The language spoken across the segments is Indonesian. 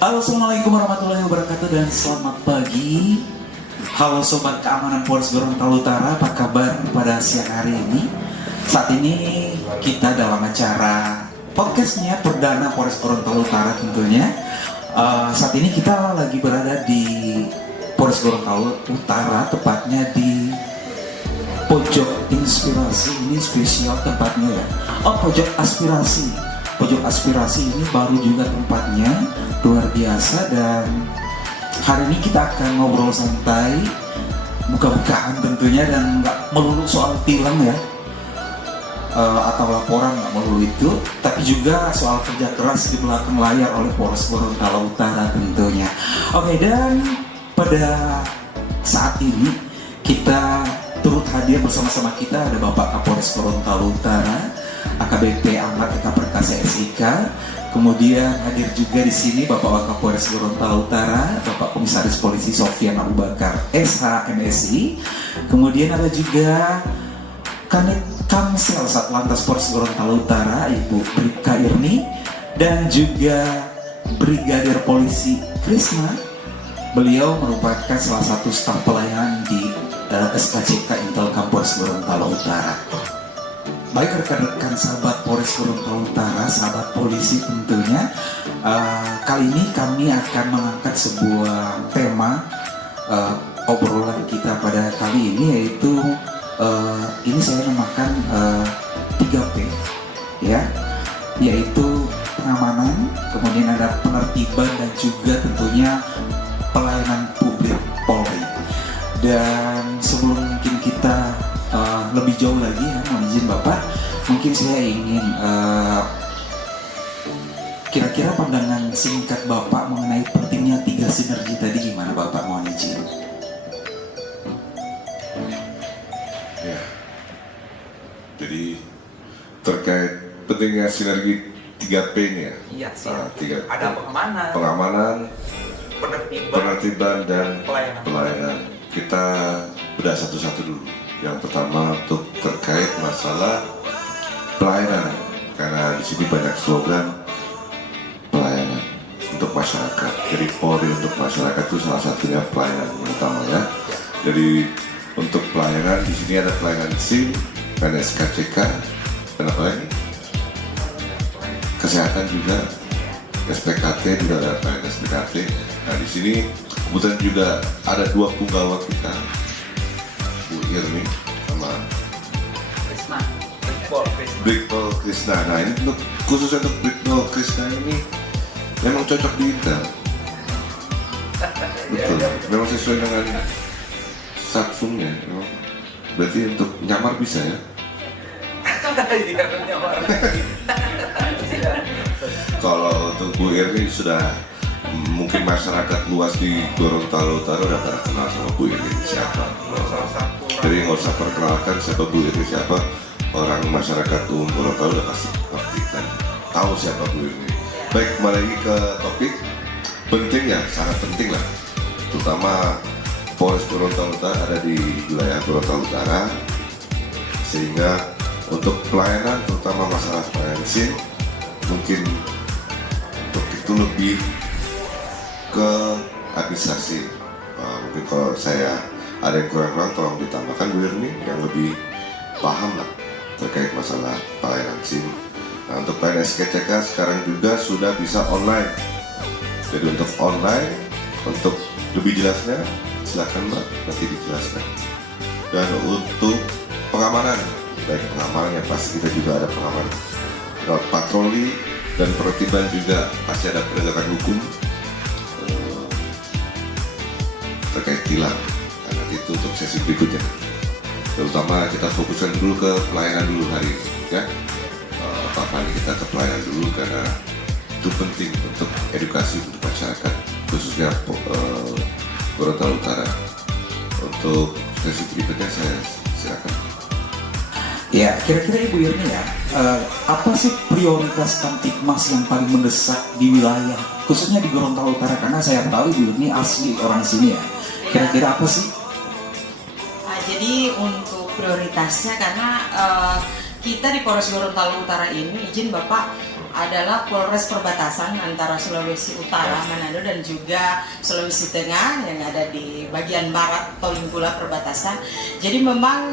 Halo, assalamualaikum warahmatullahi wabarakatuh dan selamat pagi. Halo sobat keamanan Polres Gorontalo Utara, apa kabar pada siang hari ini? Saat ini kita dalam acara podcastnya perdana Polres Gorontalo Utara tentunya. Saat ini kita lagi berada di Polres Gorontalo Utara, tepatnya di Pojok Inspirasi. Ini spesial tempatnya ya. Pojok Aspirasi. Pojok Aspirasi ini baru juga tempatnya, luar biasa. Dan hari ini kita akan ngobrol santai, buka-bukaan tentunya, dan nggak melulu soal tilang ya, atau laporan, nggak melulu itu, tapi juga soal kerja keras di belakang layar oleh Polres Gorontalo Utara tentunya. Oke, dan pada saat ini kita turut hadir bersama-sama kita ada Bapak Kapolres Gorontalo Utara, AKBP Ahmad Eka Perkasa SIK. Kemudian hadir juga di sini Bapak Wakapolres Gorontalo Utara, Bapak Komisaris Polisi Sofyan Abu Bakar SH MSI. Kemudian ada juga Kanit Kamsel Satlantas Polres Gorontalo Utara, Ibu Bribka Irni, dan juga Brigadir Polisi Krisna. Beliau merupakan salah satu staf pelayanan di SKCK Intelkam Polres Gorontalo Utara. Baik rekan-rekan sahabat Polres Gorontalo Utara, sahabat polisi tentunya, kali ini kami akan mengangkat sebuah tema obrolan kita pada kali ini, yaitu ini saya namakan 3P ya, yaitu pengamanan, kemudian ada penertiban, dan juga tentunya pelayanan publik Polri. Dan sebelum mungkin kita lebih jauh lagi ya, mohon izin Bapak, mungkin saya ingin kira-kira pandangan singkat Bapak mengenai pentingnya 3 sinergi tadi gimana Bapak, mohon izin. Ya, jadi terkait pentingnya sinergi 3P ini ya. Iya, Ada pengamanan, penertiban dan pelayanan. Kita bedah satu-satu dulu. Yang pertama untuk terkait masalah pelayanan, karena di sini banyak slogan pelayanan untuk masyarakat. Jadi Polri untuk masyarakat itu salah satunya pelayanan utama ya. Jadi untuk pelayanan di sini ada pelayanan SIM, PNSKCK, dan apa lagi? Kesehatan juga, SPKT juga ada pelayanan SPKT. Nah di sini kebetulan juga ada 2 punggawa kita, Bu Irni sama Brigpol Krisna. Nah ini khususnya untuk Brigpol Krisna ini memang cocok di Intel. Betul, memang sesuai dengan satfungnya. Berarti untuk nyamar bisa ya? Kalau untuk Bu Irni sudah mungkin masyarakat luas di Gorontalo Utara udah pada kenal sama Bu Irni siapa. Jadi nggak usah perkenalkan siapa Bu Irni siapa, orang masyarakat umum Gorontalo udah pasti ngerti dan tahu siapa Bu Irni. Baik, kembali lagi ke topik pentingnya, sangat penting lah, terutama Polres Gorontalo Utara ada di wilayah Gorontalo Utara, sehingga untuk pelayanan terutama masalah pelayanan SIM mungkin untuk itu lebih ke administrasi. Mungkin kalau saya ada yang kurang-kurang tolong ditambahkan Bu Irni yang lebih paham lah terkait masalah pelayanan SIM. Nah untuk pelayanan SKCK sekarang juga sudah bisa online. Jadi untuk online, untuk lebih jelasnya silakan Mbak nanti dijelaskan. Dan untuk pengamanan, baik pengamanan yang pasti kita juga ada pengamanan lewat patroli, dan penertiban juga pasti ada penegakan hukum terkait tilang. Nah, nanti itu untuk sesi berikutnya. Terutama kita fokuskan dulu ke pelayanan dulu hari ini ya. Pak Fani, kita ke pelayanan dulu karena itu penting untuk edukasi untuk masyarakat khususnya Gorontalo Utara. Untuk sesi berikutnya saya silakan. Ya, kira-kira Ibu Irni ya, apa sih prioritas Kamtibmas yang paling mendesak di wilayah, khususnya di Gorontalo Utara? Karena saya tahu Ibu Irni asli orang sini ya. Kira-kira apa sih? Jadi untuk prioritasnya karena kita di Polres Gorontalo Utara ini, izin Bapak, adalah Polres perbatasan antara Sulawesi Utara, Manado dan juga Sulawesi Tengah yang ada di bagian barat Tolinggula perbatasan. Jadi memang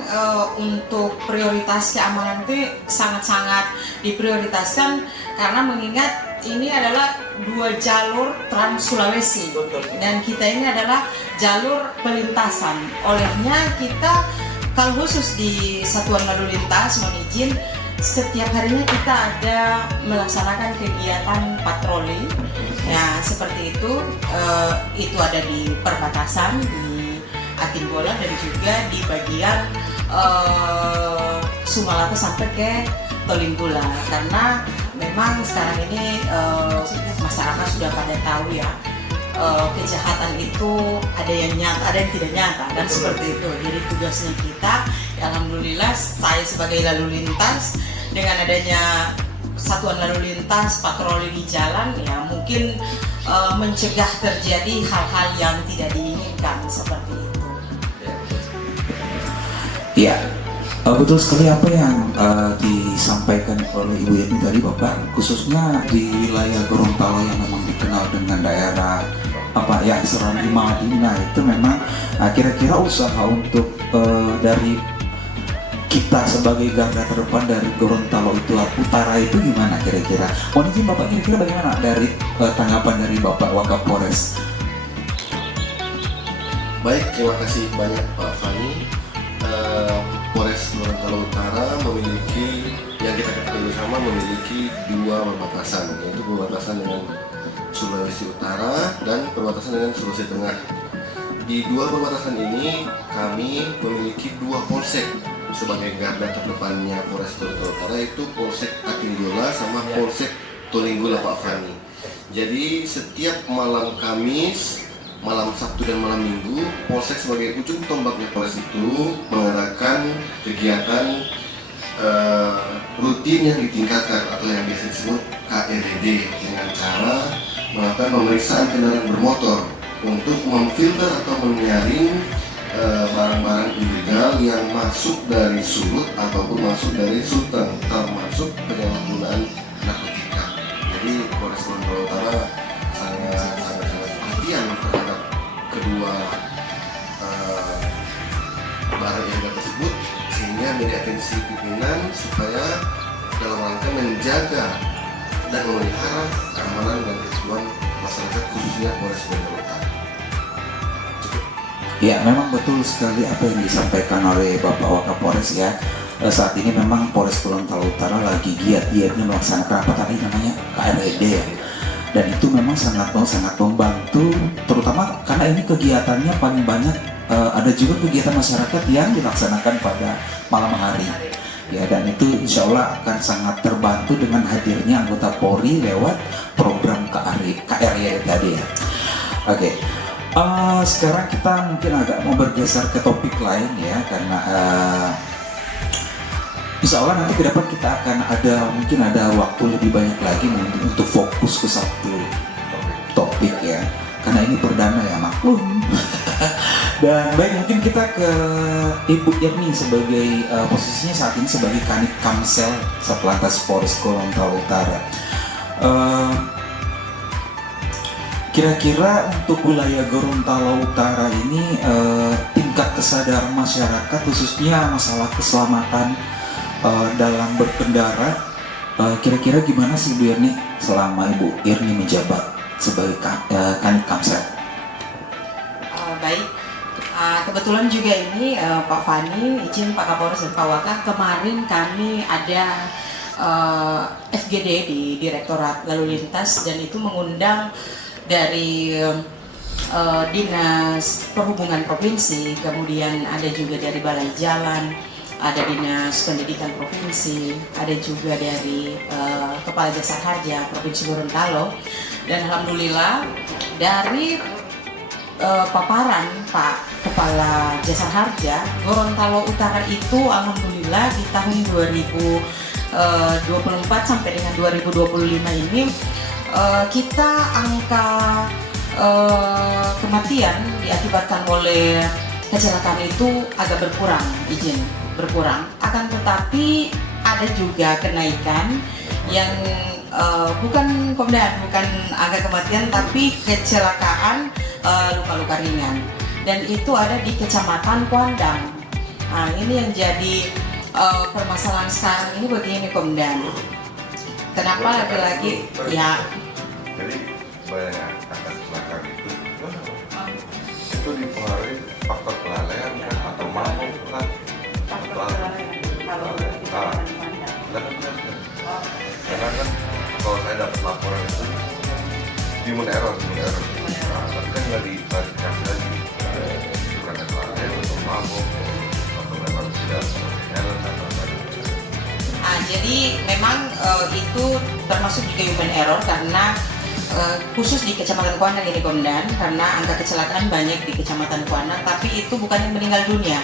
untuk prioritas keamanan itu sangat-sangat diprioritaskan karena mengingat ini adalah 2 jalur Trans Sulawesi dan kita ini adalah jalur pelintasan. Olehnya kita kalau khusus di Satuan Lalu Lintas mohon izin setiap harinya kita ada melaksanakan kegiatan patroli. Ya seperti itu ada di perbatasan di Atinggola dan juga di bagian Sumalaka sampai ke Tolinggula karena memang sekarang ini masyarakat sudah pada tahu ya kejahatan itu ada yang nyata, ada yang tidak nyata dan seperti itu. Jadi tugasnya kita, ya alhamdulillah saya sebagai lalu lintas dengan adanya satuan lalu lintas patroli di jalan ya mungkin mencegah terjadi hal-hal yang tidak diinginkan seperti itu. Iya, betul sekali apa yang disampaikan oleh Ibu Yeni tadi Bapak, khususnya di wilayah Gorontalo yang memang dikenal dengan daerah yang Serambi Madinah itu memang kira-kira usaha untuk dari kita sebagai garda terdepan dari Gorontalo itu Utara itu gimana kira-kira? Mohon izin Bapak, kira-kira bagaimana dari tanggapan dari Bapak Wakapolres? Baik, terima kasih banyak Pak Fani. Polres Gorontalo Utara memiliki, yang kita ketahui bersama, memiliki 2 perbatasan, yaitu perbatasan dengan Sulawesi Utara dan perbatasan dengan Sulawesi Tengah. Di 2 perbatasan ini kami memiliki 2 polsek sebagai garda terdepannya Polres Gorontalo Utara, itu Polsek Atinggola sama Polsek Tolinggula Pak Fani. Jadi setiap malam Kamis, malam Sabtu dan malam Minggu, Polsek sebagai ujung tombaknya Polres itu mengadakan kegiatan rutin yang ditingkatkan atau yang biasa disebut KRD dengan cara melakukan pemeriksaan kendaraan bermotor untuk memfilter atau menyaring barang-barang ilegal yang masuk dari Sulut ataupun masuk dari Sulteng, termasuk penyalahgunaan narkotika. Jadi Polres Gorontalo Utara sangat perhatian terhadap kedua barang ilegal tersebut, sehingga menjadi atensi pimpinan supaya dalam rangka menjaga dan memelihara keamanan dan ketertiban masyarakat khususnya Polres Gorontalo Utara. Ya, memang betul sekali apa yang disampaikan oleh Bapak Wakapolres ya. Saat ini memang Polres Gorontalo Utara lagi giat-giatnya melaksanakan apa tadi namanya KRD ya. Dan itu memang sangat membantu, terutama karena ini kegiatannya paling banyak ada juga kegiatan masyarakat yang dilaksanakan pada malam hari. Ya, dan itu insya Allah akan sangat terbantu dengan hadirnya anggota Polri lewat program KRD tadi ya. Oke. Sekarang kita mungkin agak mau bergeser ke topik lain ya, karena insya Allah nanti ke depan kita akan mungkin ada waktu lebih banyak lagi untuk fokus ke satu topik ya, karena ini perdana ya maklum. Dan baik, mungkin kita ke Ibu Yeni sebagai posisinya saat ini sebagai Kanit Kamsel Satlantas Polres Gorontalo Utara. Kira-kira untuk wilayah Gorontalo Utara ini tingkat kesadaran masyarakat khususnya masalah keselamatan dalam berkendara kira-kira gimana sih Bu Yeni selama Ibu Yeni menjabat sebagai Kanit Kamsel? Baik, kebetulan juga ini Pak Fani, izin Pak Kapolres dan Pak Waka, kemarin kami ada FGD di Direktorat Lalu Lintas dan itu mengundang dari Dinas Perhubungan Provinsi, kemudian ada juga dari Balai Jalan, ada Dinas Pendidikan Provinsi, ada juga dari Kepala Jasa Harja Provinsi Gorontalo, dan alhamdulillah dari paparan Pak Kepala Jasa Harja Gorontalo Utara itu alhamdulillah di tahun 2024 sampai dengan 2025 ini kita angka kematian diakibatkan oleh kecelakaan itu agak berkurang, akan tetapi ada juga kenaikan yang bukan Komandan, bukan angka kematian, tapi kecelakaan luka-luka ringan. Dan itu ada di Kecamatan Kuandang. Nah, ini yang jadi permasalahan sekarang ini begini, Komandan. Kenapa lagi-lagi ya? Jadi banyak akan kecelakaan itu dipengaruhi faktor kelalaian atau mabuk lah. Karena kan kalau saya dapat laporan itu human error. Nah, tapi kan nggak diklarifikasi lagi. Itu karena kelalaian atau mabuk atau memang tidak helm atau apa. Jadi memang itu termasuk juga human error karena khusus di Kecamatan Kuandang ini, Komandan, karena angka kecelakaan banyak di Kecamatan Kuandang, tapi itu bukannya meninggal dunia,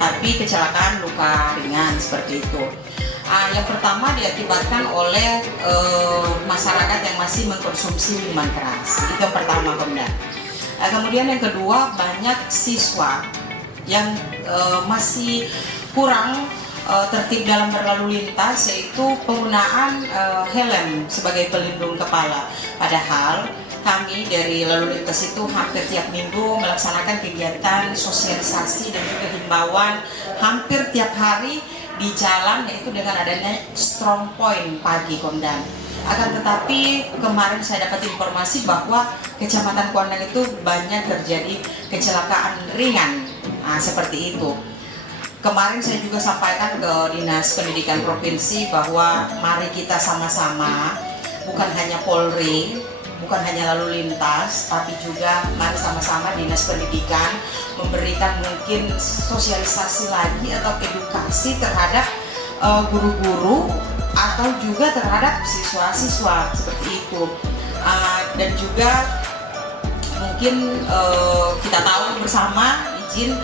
tapi kecelakaan luka ringan seperti itu. Yang pertama diakibatkan oleh masyarakat yang masih mengkonsumsi minuman keras. Itu yang pertama, Komandan. Kemudian yang kedua, banyak siswa yang masih kurang tertib dalam berlalu lintas, yaitu penggunaan helm sebagai pelindung kepala. Padahal kami dari lalu lintas itu hampir tiap minggu melaksanakan kegiatan sosialisasi dan juga himbauan hampir tiap hari di jalan, yaitu dengan adanya strong point pagi, Komandan. Akan tetapi kemarin saya dapat informasi bahwa Kecamatan Kuandang itu banyak terjadi kecelakaan ringan, seperti itu. Kemarin saya juga sampaikan ke Dinas Pendidikan Provinsi bahwa mari kita sama-sama, bukan hanya Polri, bukan hanya lalu lintas, tapi juga mari sama-sama Dinas Pendidikan memberikan mungkin sosialisasi lagi atau edukasi terhadap guru-guru atau juga terhadap siswa-siswa seperti itu. Dan juga mungkin kita tahu bersama, izin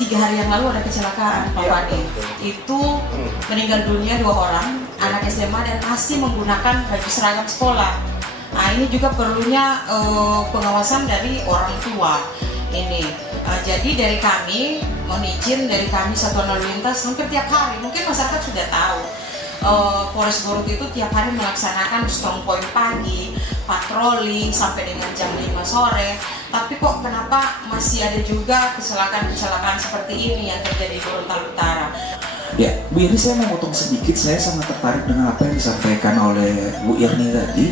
3 hari yang lalu ada kecelakaan, Pak Fani. Itu meninggal dunia 2 orang, anak SMA dan masih menggunakan baju seragam sekolah. Nah, ini juga perlunya pengawasan dari orang tua ini. Jadi dari kami, mohon izin, dari kami Satuan Lalu Lintas hampir tiap hari, mungkin masyarakat sudah tahu, Polres Garut itu tiap hari melaksanakan strong point pagi, patroli sampai dengan jam 5 sore. Tapi kok kenapa masih ada juga kecelakaan seperti ini yang terjadi di Gorontalo Utara? Ya, Bu Irni, saya mau potong sedikit. Saya sangat tertarik dengan apa yang disampaikan oleh Bu Irni tadi.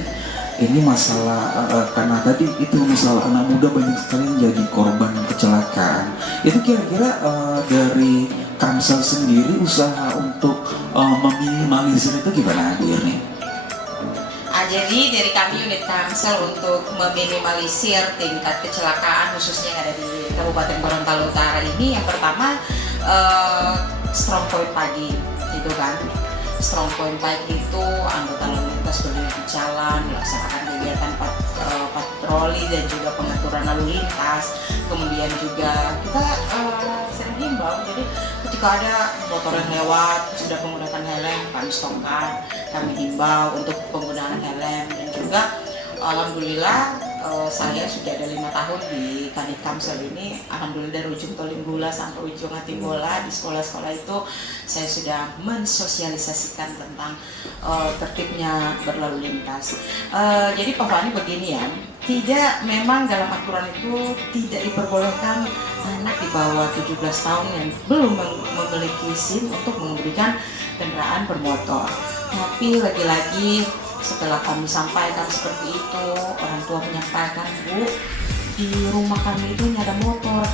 Ini masalah karena tadi itu masalah anak muda banyak sekali yang jadi korban kecelakaan. Itu kira-kira dari Kamsel sendiri usaha untuk meminimalisir itu gimana, Bu Irni? Jadi dari kami unit Kamsel untuk meminimalisir tingkat kecelakaan khususnya yang ada di Kabupaten Gorontalo Utara ini, yang pertama strong point pagi itu kan. Strong point pagi itu anggota lalu lintas berdiri di jalan, melaksanakan kegiatan patroli dan juga pengaturan lalu lintas. Kemudian juga kita sering himbau, jadi ketika ada motor yang lewat sudah menggunakan helm, kami stopkan, kami himbau untuk penggunaan helm. Dan juga alhamdulillah saya sudah ada 5 tahun di Kanit Kamsel ini. Alhamdulillah dari ujung Tolinggula sampai ujung Atimbola di sekolah-sekolah itu saya sudah mensosialisasikan tentang tertibnya berlalu lintas. Jadi Pak Fani begini ya, tidak, memang dalam aturan itu tidak diperbolehkan anak di bawah 17 tahun yang belum memiliki SIM untuk mengemudikan kendaraan bermotor. Tapi lagi-lagi setelah kami sampaikan seperti itu, orang tua menyampaikan, Bu, di rumah kami itu hanya ada motor,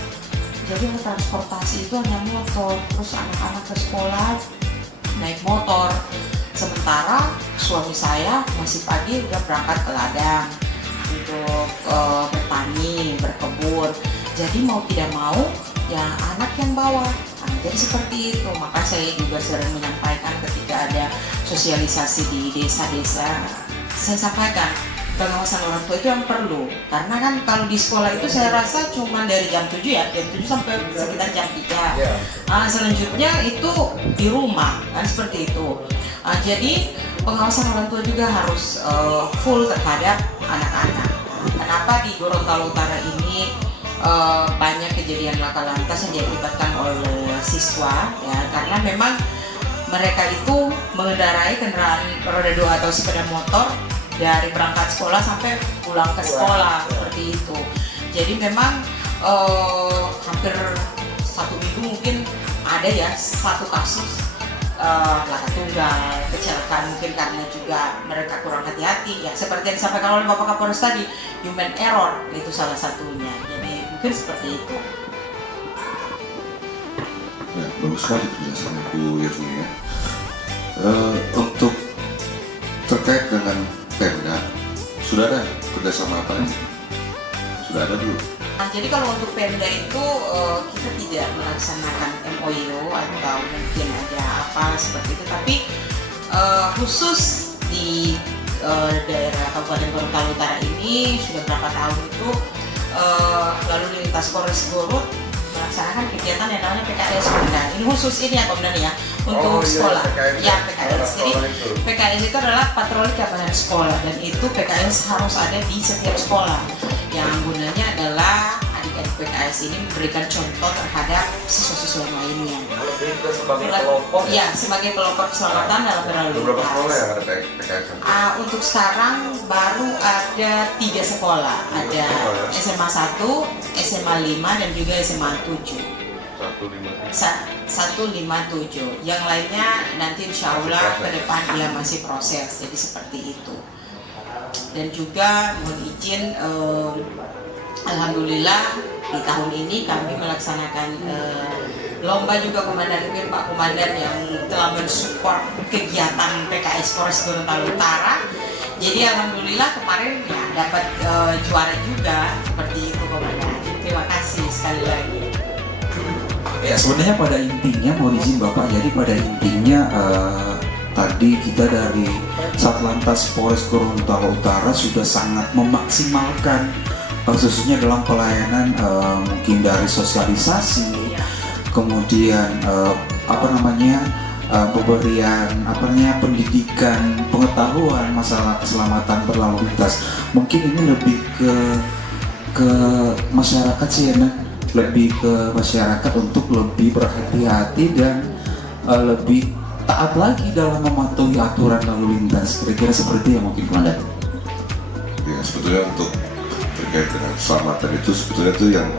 jadi transportasi itu hanya motor, terus anak-anak ke sekolah naik motor, sementara suami saya masih pagi udah berangkat ke ladang untuk bertani, berkebun, jadi mau tidak mau ya anak yang bawa. Jadi seperti itu, maka saya juga sering menyampaikan ketika ada sosialisasi di desa-desa, saya sampaikan pengawasan orang tua itu yang perlu, karena kan kalau di sekolah itu saya rasa cuma dari jam 7 ya, jam 7 sampai sekitar jam 3. Selanjutnya itu di rumah, kan seperti itu. Jadi pengawasan orang tua juga harus full terhadap anak-anak. Kenapa di Gorontalo Utara ini banyak kejadian laka lantas yang diakibatkan oleh siswa ya, karena memang mereka itu mengendarai kendaraan roda 2 atau sepeda motor dari berangkat sekolah sampai pulang ke sekolah seperti itu. Jadi memang hampir 1 minggu mungkin ada ya 1 kasus laka tunggal, kecelakaan mungkin karena juga mereka kurang hati-hati ya, seperti yang disampaikan oleh Bapak Kapolres tadi, human error itu salah satunya. Jadi mungkin seperti itu. Ya, bagus sekali penjelasan Bu Irni ya. Untuk terkait dengan Pemda, sudah ada kerjasama apa ya? Sudah ada dulu. Nah, jadi kalau untuk Pemda itu kita tidak melaksanakan MOU atau mungkin ada apa seperti itu, tapi khusus di daerah Kabupaten Gorontalo Utara ini sudah berapa tahun itu lalu lintas Polres Garut melaksanakan kegiatan yang namanya PKS Komandan. Ini khusus ini ya Komandan ya untuk sekolah. Ya PKS. Jadi PKS itu adalah patroli keamanan sekolah dan itu PKS harus ada di setiap sekolah. Yang gunanya adalah adik-adik PKS ini memberikan contoh terhadap siswa-siswa lainnya. Sebagai pelopor. Ya, sebagai pelopor keselamatan dalam berlalu lintas. Beberapa sekolah yang ada PKS? Untuk sekarang baru ada 3 sekolah, ada SMA 1, SMA 5 dan juga SMA 7. 157. Yang lainnya nanti insya Allah ke depan dia masih proses, jadi seperti itu. Dan juga mohon izin, alhamdulillah di tahun ini kami melaksanakan lomba juga Komandan Ipin, Pak Komandan yang telah mensupport kegiatan PKS Polres Gorontalo Utara. Jadi alhamdulillah kemarin ya dapat juara juga seperti itu Komandan. Terima kasih sekali lagi. Ya sebenarnya pada intinya mohon izin Bapak, jadi pada intinya tadi kita dari Satlantas Polres Gorontalo Utara sudah sangat memaksimalkan khususnya dalam pelayanan mungkin dari sosialisasi, kemudian pemberian pendidikan, pengetahuan masalah keselamatan berlalu lintas. Mungkin ini lebih ke masyarakat sih ya, lebih ke masyarakat untuk lebih berhati-hati dan lebih taat lagi dalam mematuhi aturan lalu lintas. Kira-kira seperti yang mungkin Komandan. Ya sebetulnya untuk terkait dengan keselamatan itu sebetulnya tuh yang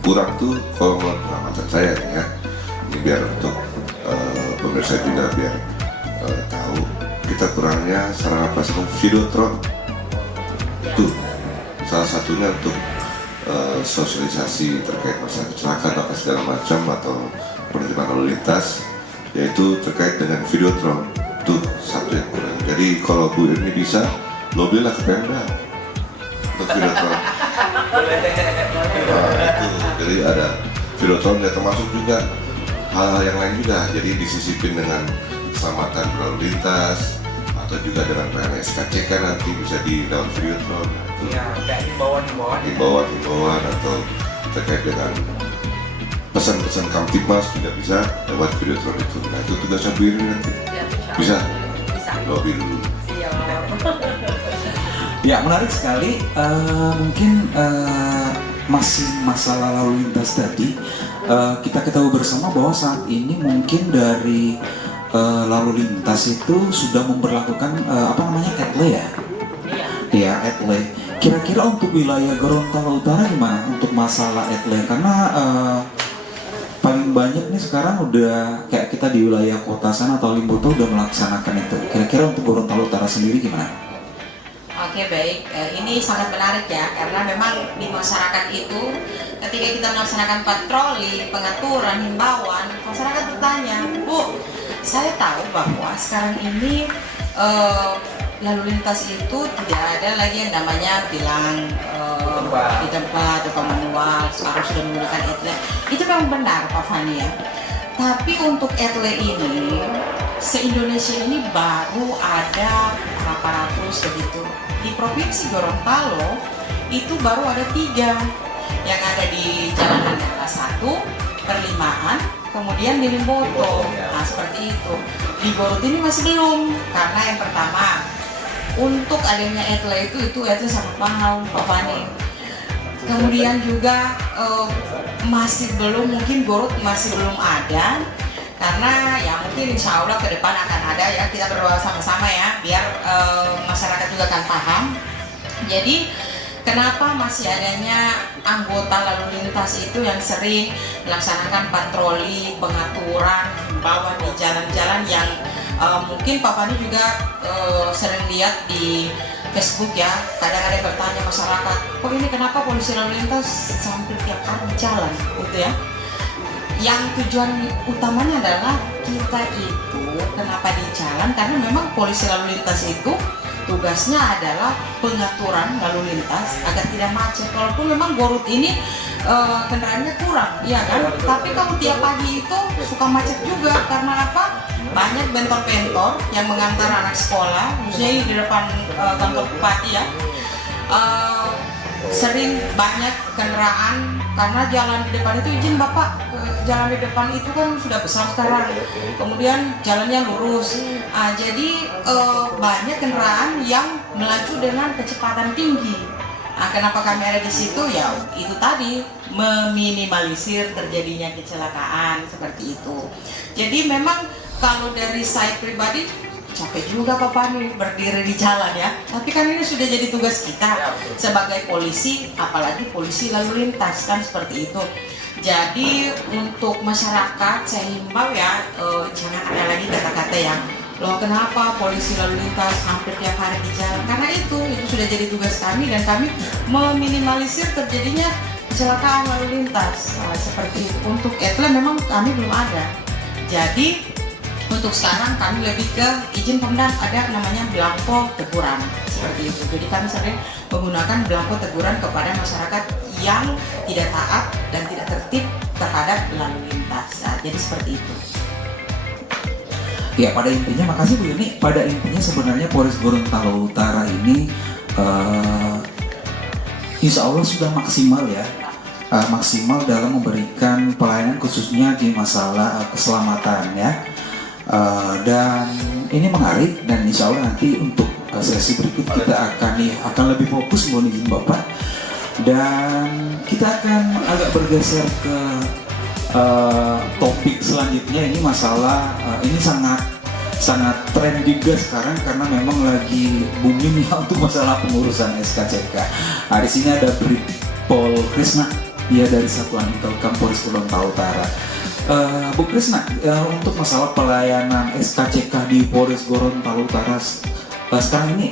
kurang tuh kalau menurut pengamatan saya nih ya, ini biar untuk pemirsa juga biar tahu kita kurangnya sarana prasarana videotron itu salah satunya untuk sosialisasi terkait masalah kecelakaan atau segala macam atau penertiban lalu lintas, yaitu terkait dengan videotron itu satu yang kurang. Jadi kalau Bu Irni bisa lobbylah ke Pemda untuk videotron. Itu jadi ada videotron ya, termasuk juga hal-hal yang lain juga. Jadi disisipin dengan keselamatan berlalu lintas atau juga dengan PNSKCK nanti bisa di dalam videotron. Ya, kayak himbauan atau terkait dengan pesan-pesan Kamtibmas juga bisa lewat videotron itu. Nah itu tugasnya Bu Irni nanti. Bisa? Lobby dulu. Ya menarik sekali. Mungkin masih masalah lalu lintas tadi kita ketahui bersama bahwa saat ini mungkin dari lalu lintas itu sudah memberlakukan ETLE ya? Iya ETLE. Kira-kira untuk wilayah Gorontalo Utara gimana untuk masalah ETLE? Karena paling banyak nih sekarang udah kayak kita di wilayah kota sana atau Limboto udah melaksanakan itu. Kira-kira untuk Gorontalo Utara sendiri gimana? Oke baik, ini sangat menarik ya, karena memang di masyarakat itu ketika kita melaksanakan patroli, pengaturan, himbauan, masyarakat bertanya, Bu, saya tahu bahwa sekarang ini lalu lintas itu tidak ada lagi yang namanya bilang di tempat atau manual, sekarang sudah menggunakan ETLE. Itu memang benar Pak Fani ya. Tapi untuk ETLE ini, se-Indonesia ini baru ada berapa ratus begitu. Di Provinsi Gorontalo itu baru ada 3 yang ada di Jalan Andara 1, Perlimaan, kemudian di Limboto. Nah seperti itu. Di Garut ini masih belum, karena yang pertama untuk adanya ETLE itu ETLE sangat mahal Pak Fani. Kemudian juga masih belum, mungkin Garut masih belum ada. karena ya mungkin insya Allah ke depan akan ada ya, kita berdoa sama-sama ya biar masyarakat juga akan paham. Jadi kenapa masih adanya anggota lalu lintas itu yang sering melaksanakan patroli, pengaturan, himbauan di jalan-jalan yang mungkin Pak Fani juga sering lihat di Facebook ya, kadang-kadang bertanya masyarakat, kok ini kenapa polisi lalu lintas hampir tiap hari jalan gitu ya. Yang tujuan utamanya adalah kita itu kenapa di jalan, karena memang polisi lalu lintas itu tugasnya adalah pengaturan lalu lintas agar tidak macet. Walaupun memang Garut ini kendaraannya kurang, iya kan? Tapi kalau tiap pagi itu suka macet juga, karena apa? Banyak bentor-bentor yang mengantar anak sekolah, khususnya di depan kantor bupati ya. Sering banyak kendaraan karena jalan di depan itu, izin Bapak, jalan di depan itu kan sudah besar sekarang, kemudian jalannya lurus. Jadi banyak kendaraan yang melaju dengan kecepatan tinggi. Kenapa kami ada di situ? Ya itu tadi, meminimalisir terjadinya kecelakaan seperti itu. Jadi memang kalau dari saya pribadi capek juga Pak Fani berdiri di jalan ya. Tapi kan ini sudah jadi tugas kita sebagai polisi, apalagi polisi lalu lintas kan seperti itu. Jadi untuk masyarakat saya himbau ya, jangan ada lagi kata-kata yang loh kenapa polisi lalu lintas hampir tiap hari di jalan. Karena itu sudah jadi tugas kami dan kami meminimalisir terjadinya kecelakaan lalu lintas. Seperti itu. Untuk etle memang kami belum ada. Jadi untuk sekarang kami lebih ke izin Pemda, ada namanya belangko teguran seperti itu. Jadi kami sering menggunakan belangko teguran kepada masyarakat yang tidak taat dan tidak tertib terhadap lalu lintas. Jadi seperti itu. Ya, pada intinya, makasih Bu Yuni. Pada intinya sebenarnya Polres Gorontalo Utara ini insya Allah sudah maksimal ya, maksimal dalam memberikan pelayanan khususnya di masalah keselamatan ya. Dan ini menarik, dan insya Allah nanti untuk sesi berikut kita akan lebih fokus, mohon izin Bapak, dan kita akan agak bergeser ke topik selanjutnya. Ini masalah ini sangat tren juga sekarang karena memang lagi booming ya untuk masalah pengurusan SKCK. Di sini ada Brigpol Krisna, dia dari Satuan Intelkam Polres Gorontalo Utara. Bu Krisna, untuk masalah pelayanan SKCK di Polres Gorontalo Utara sekarang ini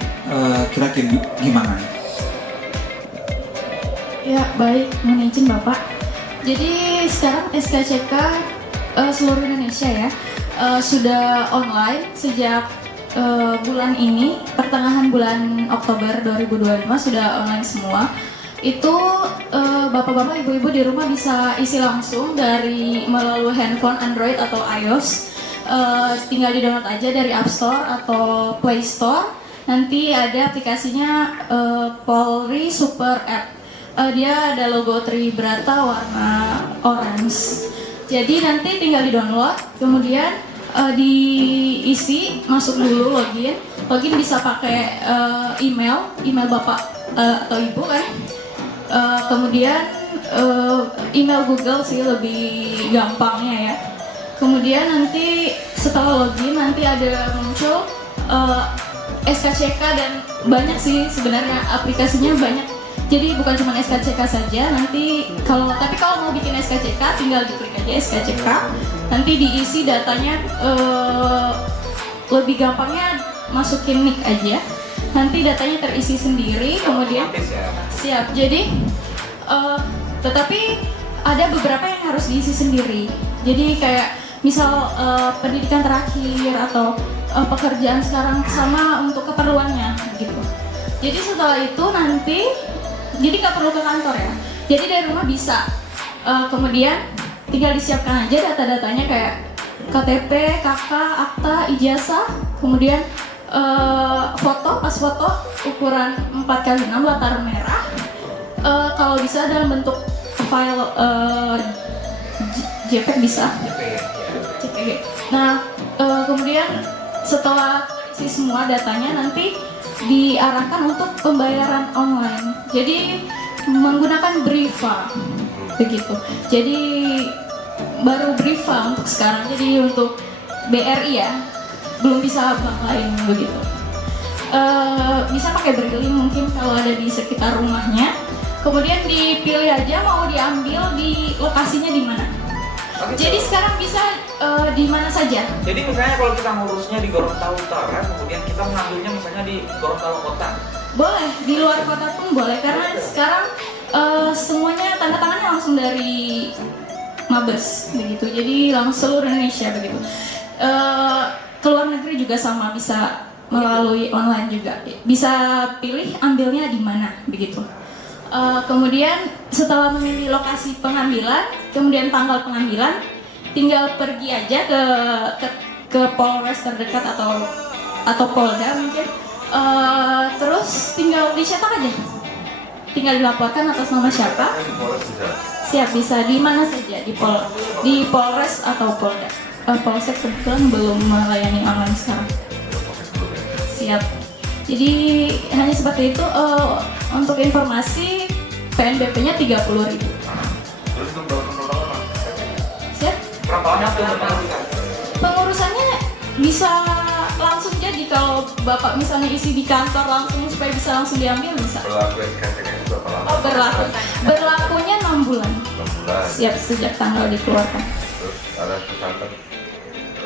kira-kira gimana nih? Ya baik, mohon izin Bapak. Jadi sekarang SKCK seluruh Indonesia ya sudah online sejak bulan ini, pertengahan bulan Oktober 2025 sudah online semua. Itu bapak-bapak, ibu-ibu di rumah bisa isi langsung melalui handphone Android atau iOS. Tinggal di-download aja dari App Store atau Play Store. Nanti ada aplikasinya Polri Super App. Dia ada logo Tribrata warna orange. Jadi nanti tinggal di-download, kemudian diisi, masuk dulu, login bisa pakai email bapak atau ibu kan. Kemudian email Google sih lebih gampangnya ya. Kemudian nanti setelah login nanti ada muncul SKCK, dan banyak sih sebenarnya aplikasinya banyak. Jadi bukan cuma SKCK saja, nanti kalau mau bikin SKCK tinggal diklik aja SKCK, nanti diisi datanya, lebih gampangnya masukin nick aja, nanti datanya terisi sendiri, kemudian siap. Jadi tetapi ada beberapa yang harus diisi sendiri. Jadi kayak misal pendidikan terakhir atau pekerjaan sekarang sama untuk keperluannya gitu. Jadi setelah itu nanti jadi nggak perlu ke kantor ya. Jadi dari rumah bisa. Kemudian tinggal disiapkan aja data-datanya kayak KTP, KK, akta, ijazah, kemudian foto, pas foto ukuran 4x6 latar merah. Kalau bisa dalam bentuk file JPEG bisa. JPG. Nah, kemudian setelah isi semua datanya nanti diarahkan untuk pembayaran online. Jadi menggunakan Briva begitu. Jadi baru Briva untuk sekarang. Jadi untuk BRI ya belum bisa bank lain begitu. Bisa pakai Braille mungkin kalau ada di sekitar rumahnya. Kemudian dipilih aja mau diambil di lokasinya di mana. Jadi sekarang bisa di mana saja. Jadi misalnya kalau kita ngurusnya di Gorontalo Utara, kemudian kita mengambilnya misalnya di Gorontalo Kota. Boleh, di luar kota pun boleh karena sekarang semuanya tanda tangannya langsung dari Mabes begitu. Jadi langsung seluruh Indonesia begitu. Keluar negeri juga sama, bisa melalui online juga. Bisa pilih ambilnya di mana begitu. Kemudian setelah memilih lokasi pengambilan, kemudian tanggal pengambilan, tinggal pergi aja ke Polres terdekat atau Polda mungkin. Terus tinggal dicetak aja, tinggal dilaporkan atas nama siapa. Siap, bisa di mana saja, di Polres atau Polda. Polsek kebetulan belum melayani online sekarang. Siap. Jadi hanya seperti itu. Untuk informasi PNBP-nya 30.000. Terus itu berapa lama? Siap. Berapa lama tuh pengurusan? Pengurusannya bisa langsung jadi kalau Bapak misalnya isi di kantor langsung supaya bisa langsung diambil bisa. Berlaku SKCK itu berapa lama? Oh, berlakunya 6 bulan. 6 bulan. Siap, sejak tanggal dikeluarkan. Terus ada pesankan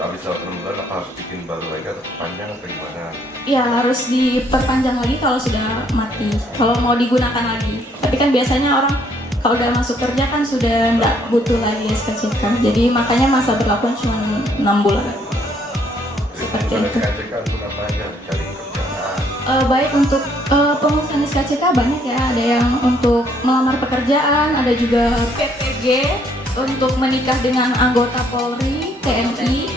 habis 6 bulan apa harus bikin baru lagi atau panjang atau gimana? Ya harus diperpanjang lagi kalau sudah mati, kalau mau digunakan lagi. Tapi kan biasanya orang kalau udah masuk kerja kan sudah nggak butuh lagi SKCK. Jadi makanya masa berlakuan cuma 6 bulan. Seperti itu. SKCK untuk apa aja? Cari kerjaan. Baik untuk pengurusan SKCK banyak ya. Ada yang untuk melamar pekerjaan, ada juga PPG untuk menikah dengan anggota Polri, TNI,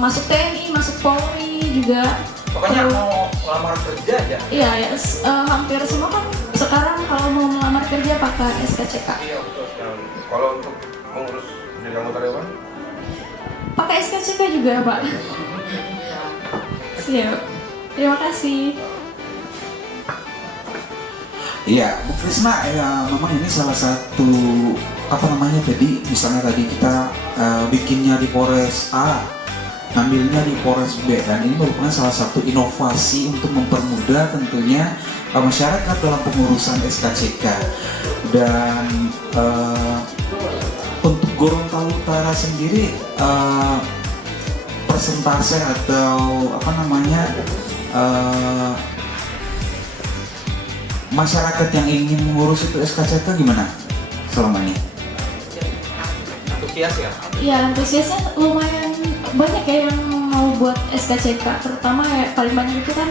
masuk TNI, masuk Polri juga. Pokoknya mau lamar kerja aja. Iya, ya, hampir semua kan sekarang kalau mau melamar kerja pakai SKCK. Iya betul sekali. Kalau untuk mengurus jadi anggota dewan? Pakai SKCK juga, Pak. Siap. Terima kasih. Iya, Bu Krisna, ya memang ini salah satu apa namanya tadi, misalnya tadi kita bikinnya di Polres A, ngambilnya di Polres B, dan ini merupakan salah satu inovasi untuk mempermudah tentunya masyarakat dalam pengurusan SKCK. Dan untuk Gorontalo Utara sendiri persentase atau apa namanya masyarakat yang ingin mengurus itu SKCK gimana selama ini? Antusias ya? Ya, antusiasnya lumayan banyak ya yang mau buat SKCK, terutama ya paling banyak itu kan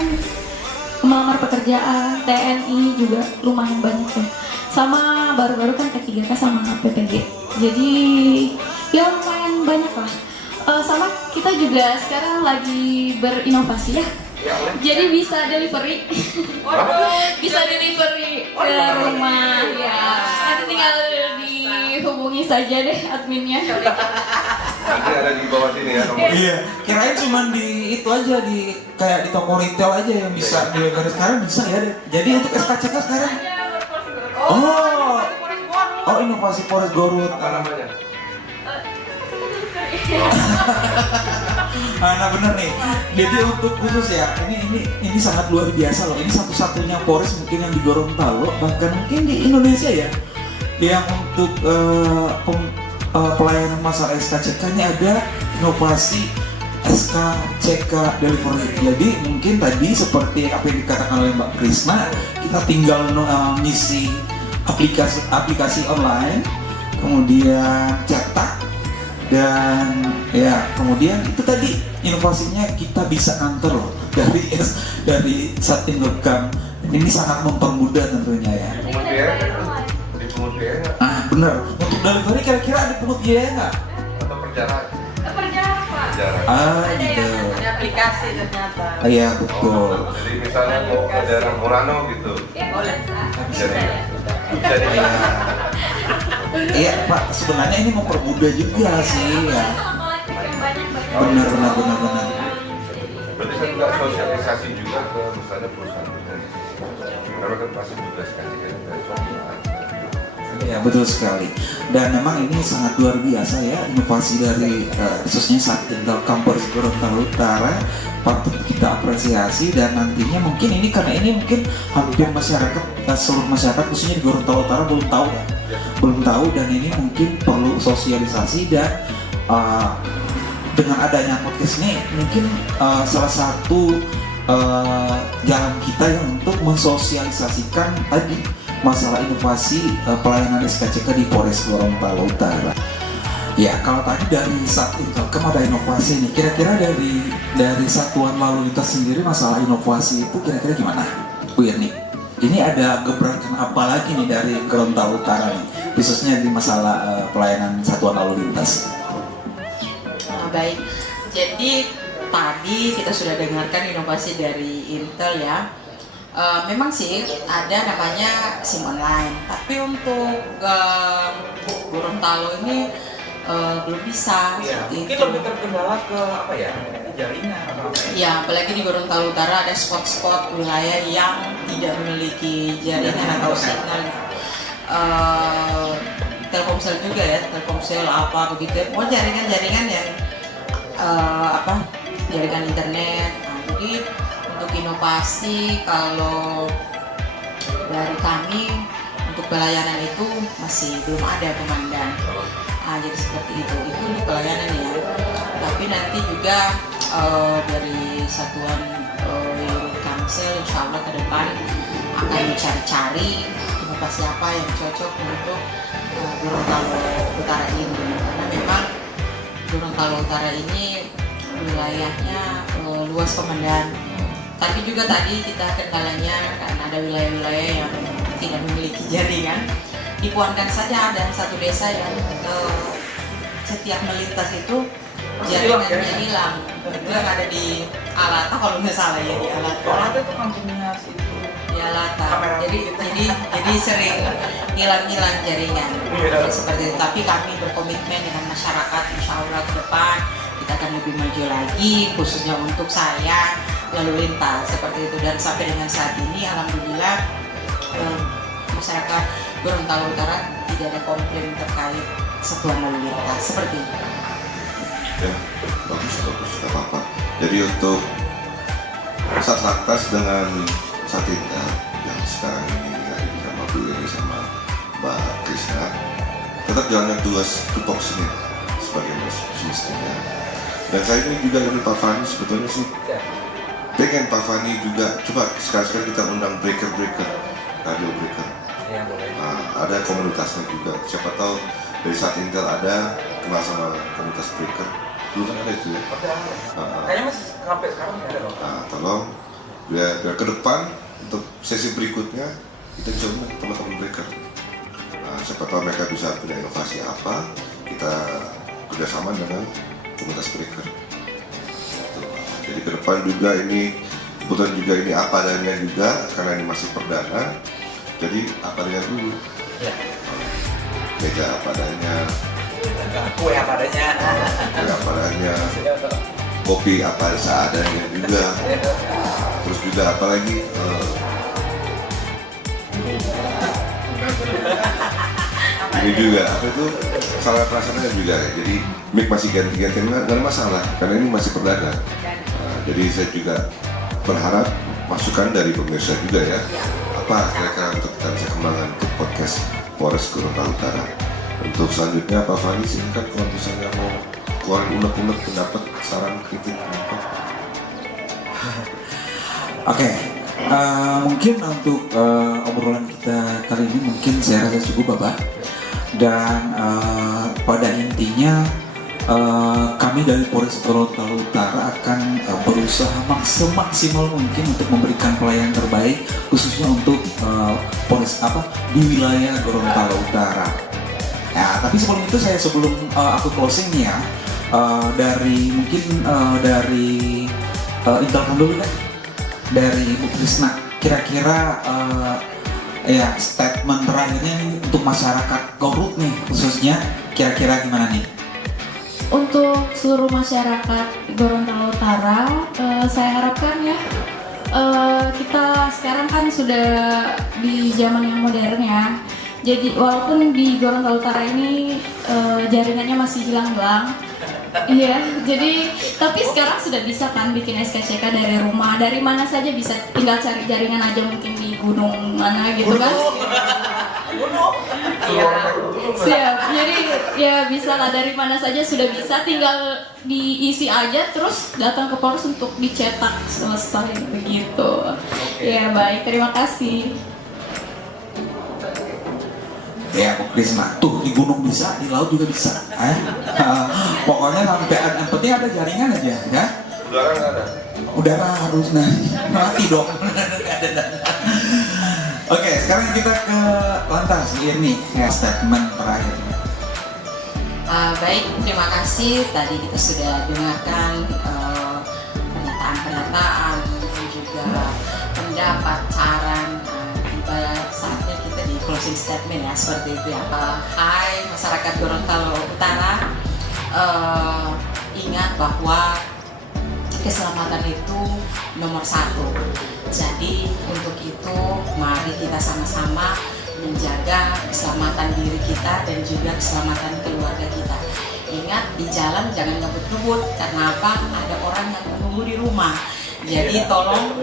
melamar pekerjaan, TNI juga lumayan banyak ya. Sama baru-baru kan P3K sama PPG. Jadi ya lumayan banyak lah. Sama kita juga sekarang lagi berinovasi ya. Jadi bisa delivery. Bisa delivery ke rumah ya. Nanti tinggal dihubungi saja deh adminnya. Nanti ada di bawah sini ya nomor. Iya, kirain cuma di itu aja, di kayak di toko retail aja yang bisa delivery. Sekarang bisa ya. Jadi untuk SKCK sekarang oh inovasi Polres Garut. Apa namanya? Nah bener nih. Jadi untuk khusus ya, ini sangat luar biasa loh. Ini satu-satunya Polres mungkin yang di Gorontalo, bahkan mungkin di Indonesia ya, yang untuk pelayanan masalah SKCK ini ada inovasi SKCK delivery. Jadi mungkin tadi seperti apa yang dikatakan oleh Mbak Krisna, kita tinggal ngisi aplikasi online, kemudian cetak, dan ya kemudian itu tadi inovasinya kita bisa nganter loh dari Satinurkam. Ini sangat mempermudah tentunya ya. Pungut biaya kan? Di pungut biaya nggak? Ah bener, untuk delivery kira-kira ada pungut biaya nggak? Atau perjalanan? Perjalanan, Pak. Jarak. Gitu. Ada aplikasi ternyata. Iya betul. Jadi misalnya mau ke daerah Murano gitu. Boleh. Jadi Iya Pak, sebenarnya ini mempermudah juga sih ya. Benar. berarti saya juga sosialisasi juga ke misalnya perusahaan karena kan pasti tugas kan dari suatu Ya betul sekali. Dan memang ini sangat luar biasa ya inovasi dari khususnya saat Intel Campus Gorontalo Utara, patut kita apresiasi. Dan nantinya mungkin ini karena ini mungkin hampir masyarakat seluruh masyarakat khususnya di Gorontalo Utara belum tahu dan ini mungkin perlu sosialisasi dan dengan adanya podcast ini mungkin salah satu jalan kita ya untuk mensosialisasikan tadi masalah inovasi pelayanan SKCK di Polres Gorontalo Utara. Ya, kalau tadi dari saat Intelcam ada inovasi nih, kira-kira dari satuan lalu lintas sendiri masalah inovasi itu kira-kira gimana, Bu Yerni? Ini ada gebrakan apa lagi nih dari Gorontalo Utara nih, khususnya di masalah pelayanan satuan lalu lintas? Baik, jadi tadi kita sudah dengarkan inovasi dari Intel ya. Memang sih ada namanya SIM online, tapi untuk Gorontalo ini belum bisa. Iya, seperti mungkin itu. lebih terkendala ke apa ya? Jaringan atau apa ya? Ya, apalagi di Gorontalo Utara ada spot-spot wilayah yang tidak memiliki jaringan atau signal. Telkomsel juga ya, Telkomsel apa begitu. Mau jaringan-jaringan yang jaringan internet. Nah, jadi untuk inovasi kalau dari kami untuk pelayanan itu masih belum ada komandan. Jadi seperti itu untuk pelayanan ya. Tapi nanti juga dari satuan Kamsel insya Allah ke depan akan mencari-cari inovasi apa yang cocok untuk Gorontalo Utara ini, karena memang Gorontalo Utara ini wilayahnya luas komandan. Tapi juga tadi kita kendalanya karena ada wilayah-wilayah yang tidak memiliki jaringan. Di Puandan saja ada satu desa yang setiap melintas itu jaringannya hilang. Itu yang ada di Alata kalau nggak salah ya, di Alata. Alata itu kampungnya situ. Di Alata. Jadi sering hilang-hilang jaringan. Seperti itu. Tapi kami berkomitmen dengan masyarakat, insya Allah ke depan kita akan lebih maju lagi, khususnya untuk saya lalu lintas seperti itu. Dan sampai dengan saat ini alhamdulillah masyarakat Gorontalo Utara tidak ada komplain terkait satuan lalu lintas seperti itu. Ya, bagus, gak apa-apa. Jadi untuk Satlantas dengan Satinda yang sekarang ini ada di sama Bu Iri sama Mbak Krisna, tetap jalannya tupoks ini sebagai mestinya. Dan saya ini juga dari Pak Fani sebetulnya sih pengen Pak Fani juga coba sekali-sekali kita undang breaker radio breaker. Ya, boleh. Nah, ada komunitasnya juga. Siapa tahu dari saat Intel ada kenal sama komunitas breaker. Dulu kan ada itu ya. Kayaknya masih sampai sekarang nggak ada loh. Nah, tolong biar ke depan untuk sesi berikutnya kita bisa undang teman-teman breaker. Nah, siapa tahu mereka bisa punya inovasi apa, kita kerjasama dengan komunitas breaker. Jadi ke depan juga ini kebetulan juga ini apa adanya juga karena ini masih perdana. Jadi apa adanya dulu. Ya. Meja apa adanya, Kue apa adanya. kue apa adanya, kopi apa seadanya juga. Terus juga apalagi ini juga apa itu salah perasaannya juga ya. Jadi mic masih ganti-ganti nggak ada masalah karena ini masih perdana. Jadi saya juga berharap masukan dari pemirsa juga ya. Apa kira-kira untuk kita bisa kembangkan untuk podcast Polres Gorontalo Utara. Untuk selanjutnya Pak Fani silakan kalau misalnya mau keluarin unek-unek pendapat, saran, kritik apa. Oke, mungkin untuk obrolan kita kali ini mungkin saya rasa cukup Bapak. Dan pada intinya kami dari Polres Gorontalo Utara akan berusaha semaksimal mungkin untuk memberikan pelayanan terbaik khususnya untuk Polres di wilayah Gorontalo Utara. Nah, tapi sebelum itu sebelum aku closing nih ya, dari Intelcam dulu deh, dari Ibu Krisna, kira-kira ya statement terakhirnya nih untuk masyarakat Garut nih khususnya, kira-kira gimana nih? Untuk seluruh masyarakat Gorontalo Utara, saya harapkan ya kita sekarang kan sudah di zaman yang modern ya. Jadi walaupun di Gorontalo Utara ini jaringannya masih hilang-hilang. Iya, jadi tapi sekarang sudah bisa kan bikin SKCK dari rumah, dari mana saja bisa, tinggal cari jaringan aja mungkin di gunung mana gitu kan. Iya, siap. Jadi ya bisa lah, dari mana saja sudah bisa, tinggal diisi aja terus datang ke Polres untuk dicetak, selesai begitu. Ya baik, terima kasih. Ya, Bu Krisna, tuh di gunung bisa, di laut juga bisa. Pokoknya sampai yang penting ada jaringan aja, ya. Udara nggak ada. Udara harus mati dong. Oke, sekarang kita ke lantas ini ya, statement terakhir. Baik, terima kasih. Tadi kita sudah dengarkan pernyataan-pernyataan dan juga pendapat, saran. Tiba saatnya kita di closing statement ya, seperti itu ya. Hai masyarakat Gorontalo Utara, ingat bahwa keselamatan itu nomor 1. Jadi untuk itu mari kita sama-sama menjaga keselamatan diri kita dan juga keselamatan keluarga kita. Ingat, di jalan jangan ngebut-ngebut, karena apa? Ada orang yang menunggu di rumah. Jadi tolong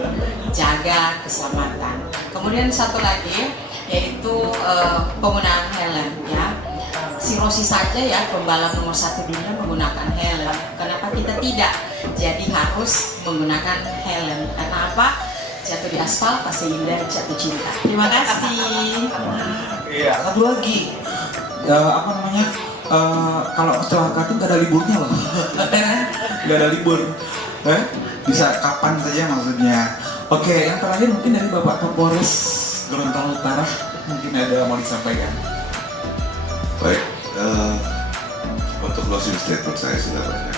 jaga keselamatan. Kemudian satu lagi yaitu penggunaan helm ya. Si Rossi saja ya, pembalap nomor 1 dunia menggunakan helm. Kenapa kita tidak? Jadi harus menggunakan helm. Karena apa? Jatuh di aspal pasti indah jatuh cinta. Terima kasih. Iya, satu lagi. Apa namanya? Kalau kecelakaan tuh gak ada liburnya loh. Gak ada libur. Bisa kapan saja maksudnya. Oke, yang terakhir mungkin dari Bapak Kapolres Gorontalo Utara, mungkin ada mau disampaikan. Baik, untuk closing statement saya sudah banyak.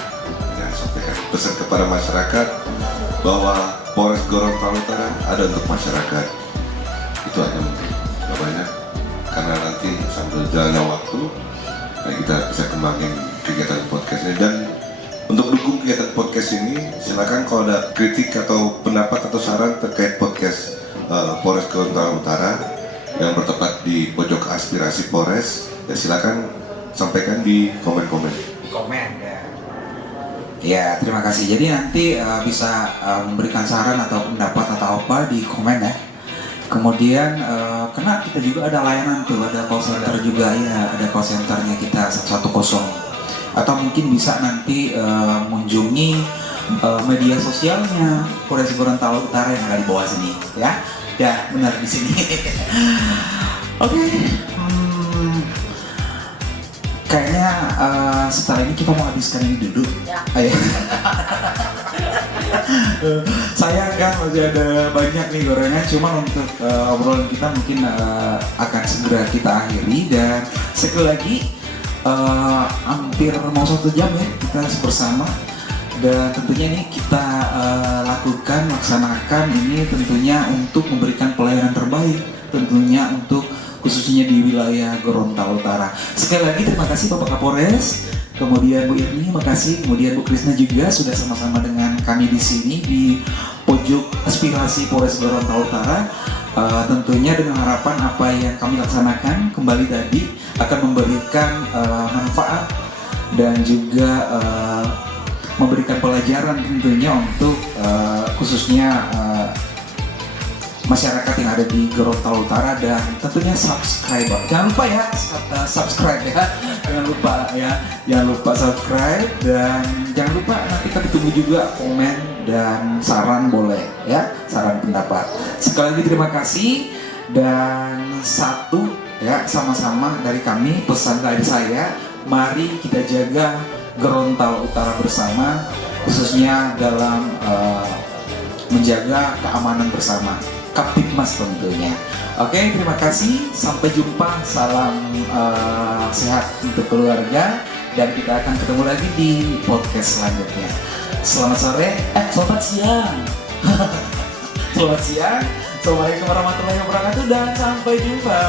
Yang sampaikan pesan kepada masyarakat bahwa Polres Gorontalo Utara ada untuk masyarakat. Itu aja mungkin, nggak banyak. Karena nanti sambil jalannya waktu, kita bisa kembangin kegiatan podcast ini. Dan untuk dukung kegiatan podcast ini, silakan kalau ada kritik atau pendapat atau saran terkait podcast Polres Gorontalo Utara yang bertempat di pojok aspirasi Polres, ya silakan sampaikan di komen-komen. Komen ya. Ya, terima kasih. Jadi nanti bisa memberikan saran atau pendapat atau apa di komen ya. Kemudian karena kita juga ada layanan tuh, ada call center juga ya, ada call centernya kita 110. Atau mungkin bisa nanti mengunjungi media sosialnya Polres Gorontalo Utara yang ada di bawah sini ya. Ya, benar di sini. Oke. Kayaknya setelah ini kita mau habiskan ini dulu. Ya. Ayo. Sayang kan masih ada banyak nih gorengan, cuman untuk obrolan kita mungkin akan segera kita akhiri. Dan sekali lagi hampir mau 1 jam ya kita bersama, dan tentunya ini kita laksanakan ini tentunya untuk memberikan pelayanan terbaik tentunya untuk khususnya di wilayah Gorontalo Utara. Sekali lagi terima kasih Bapak Kapolres, kemudian Bu Irni, makasih, kemudian Bu Krisna juga sudah sama-sama dengan kami di sini di pojok aspirasi Polres Gorontalo Utara. Tentunya dengan harapan apa yang kami laksanakan kembali tadi akan memberikan manfaat dan juga memberikan pelajaran tentunya untuk khususnya masyarakat yang ada di Gorontalo Utara. Dan tentunya subscribe, jangan lupa ya subscribe ya, jangan lupa subscribe, dan jangan lupa nanti kita ditunggu juga komen dan saran, boleh ya, saran pendapat. Sekali lagi terima kasih. Dan satu ya, sama-sama dari kami, pesan dari saya, mari kita jaga Gorontalo Utara bersama, khususnya dalam menjaga keamanan bersama, Kaptipmas tentunya. Oke, terima kasih, sampai jumpa, salam sehat untuk keluarga, dan kita akan ketemu lagi di podcast selanjutnya. Selamat sore, selamat siang. Selamat siang, assalamualaikum warahmatullahi wabarakatuh, dan sampai jumpa.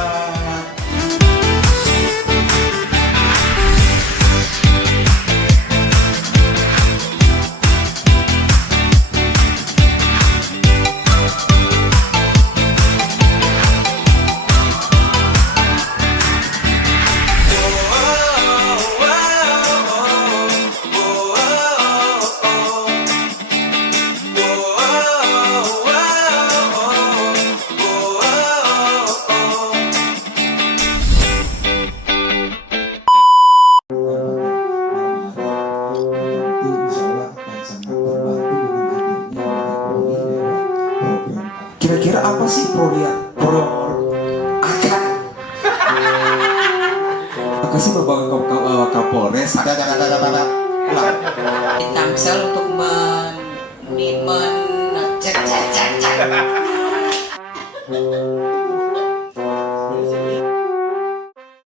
kasih Bapak Kapolres. Ada. Ulang. Tangsel untuk cek